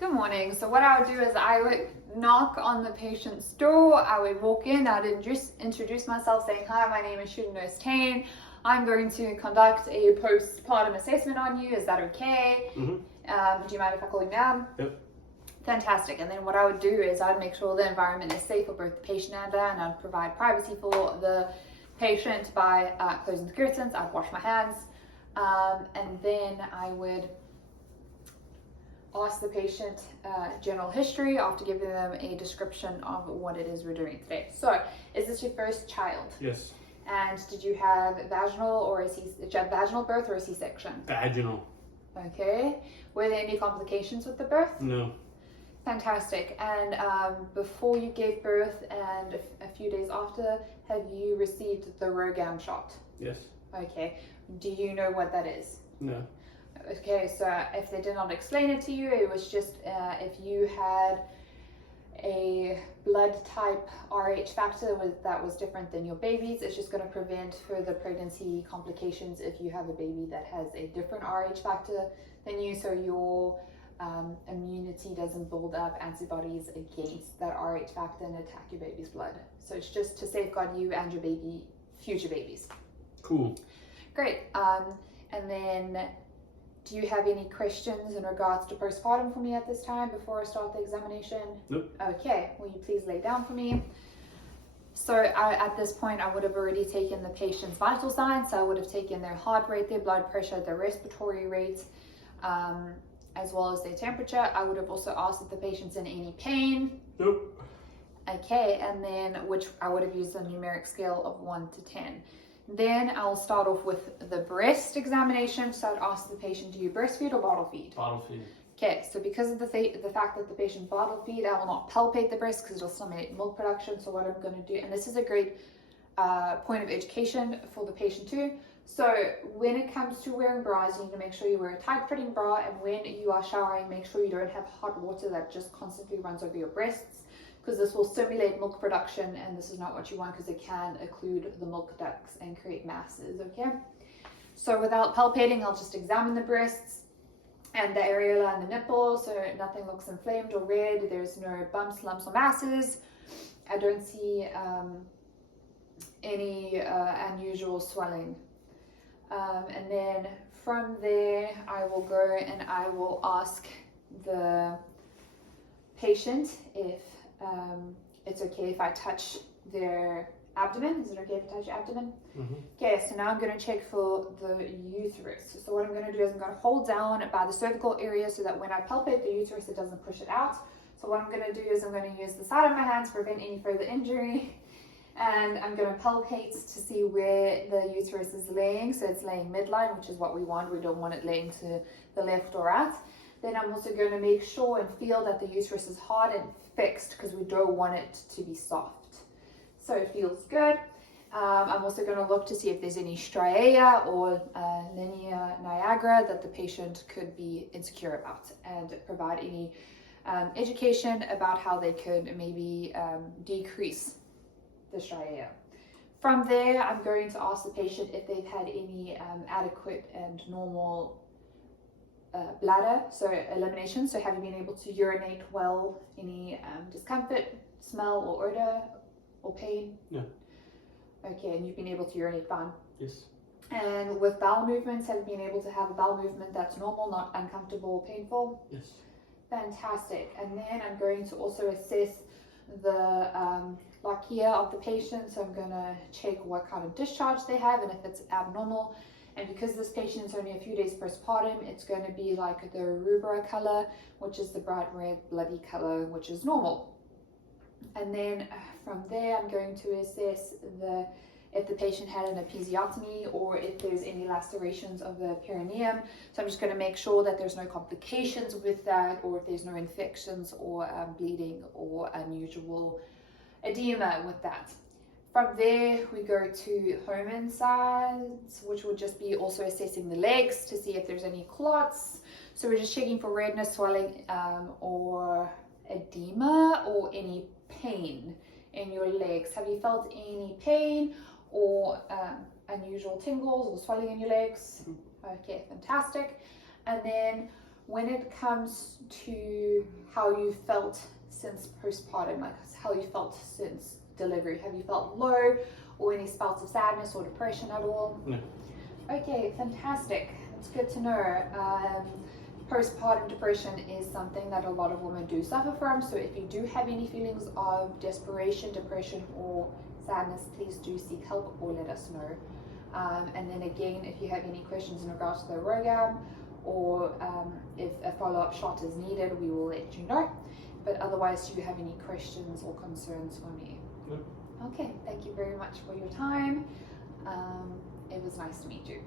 Good morning. So what I would do is I would knock on the patient's door. I would walk in. I'd introduce myself saying, hi, my name is Student Nurse Tane. I'm going to conduct a postpartum assessment on you. Is that okay? Mm-hmm. Do you mind if I call you ma'am? Yep. Fantastic. And then what I would do is I'd make sure the environment is safe for both the patient and I, and I'd provide privacy for the patient by closing the curtains. I'd wash my hands. And then I would ask the patient general history after giving them a description of what it is we're doing today. So, is this your first child? Yes. And did you have vaginal vaginal birth or a C-section? Vaginal. Okay. Were there any complications with the birth? No. Fantastic. And before you gave birth and a few days after, have you received the RhoGAM shot? Yes. Okay. Do you know what that is? No. Okay, so if they did not explain it to you, it was just if you had a blood type Rh factor that was different than your baby's, it's just going to prevent further pregnancy complications if you have a baby that has a different Rh factor than you, so your immunity doesn't build up antibodies against that Rh factor and attack your baby's blood. So it's just to safeguard you and your future babies. Cool. Great. And then, do you have any questions in regards to postpartum for me at this time before I start the examination? Nope. Okay, will you please lay down for me? So at this point, I would have already taken the patient's vital signs. So I would have taken their heart rate, their blood pressure, their respiratory rate, as well as their temperature. I would have also asked if the patient's in any pain. Nope. Okay, and then which I would have used a numeric scale of 1 to 10. Then I'll start off with the breast examination. So I'd ask the patient, do you breastfeed or bottle feed? Bottle feed. Okay, so because of the fact that the patient bottle feed, I will not palpate the breast because it'll stimulate milk production. So what I'm going to do, and this is a great point of education for the patient too. So when it comes to wearing bras, you need to make sure you wear a tight fitting bra, and when you are showering, make sure you don't have hot water that just constantly runs over your breasts, because this will stimulate milk production, and this is not what you want because it can occlude the milk ducts and create masses. Okay, so without palpating, I'll just examine the breasts and the areola and the nipple, so nothing looks inflamed or red. There's no bumps, lumps, or masses. I don't see any unusual swelling. And then from there, I will go and I will ask the patient if it's okay if I touch their abdomen. Is it okay if I touch your abdomen? Mm-hmm. Okay, so now I'm going to check for the uterus. So what I'm going to do is I'm going to hold down by the cervical area so that when I palpate the uterus, it doesn't push it out. So what I'm going to do is I'm going to use the side of my hand to prevent any further injury. And I'm going to palpate to see where the uterus is laying. So it's laying midline, which is what we want. We don't want it laying to the left or right. Then I'm also going to make sure and feel that the uterus is hard and fixed because we don't want it to be soft. So it feels good. I'm also going to look to see if there's any striae or linea niagara that the patient could be insecure about, and provide any education about how they could maybe decrease the striae. From there, I'm going to ask the patient if they've had any adequate and normal bladder, so elimination. So have you been able to urinate well? Any discomfort, smell or odor or pain? No. Okay, and you've been able to urinate fine? Yes. And with bowel movements, have you been able to have a bowel movement that's normal, not uncomfortable or painful? Yes. Fantastic. And then I'm going to also assess the lochia of the patient. So I'm going to check what kind of discharge they have and if it's abnormal. And because this patient is only a few days postpartum, it's going to be like the rubra color, which is the bright red bloody color, which is normal. And then from there, I'm going to assess if the patient had an episiotomy or if there's any lacerations of the perineum. So I'm just going to make sure that there's no complications with that, or if there's no infections or bleeding or unusual edema with that. From there, we go to home insides, which would just be also assessing the legs to see if there's any clots. So we're just checking for redness, swelling, or edema, or any pain in your legs. Have you felt any pain or unusual tingles or swelling in your legs? Okay, fantastic. And then when it comes to how you felt since postpartum, like how you felt since delivery, have you felt low or any spouts of sadness or depression at all? No. Okay, fantastic. That's good to know. Postpartum depression is something that a lot of women do suffer from. So if you do have any feelings of desperation, depression, or sadness, please do seek help or let us know. And then again, if you have any questions in regards to the ROGAM, or if a follow-up shot is needed, we will let you know. But otherwise, do you have any questions or concerns for me? No. Okay, thank you very much for your time. It was nice to meet you.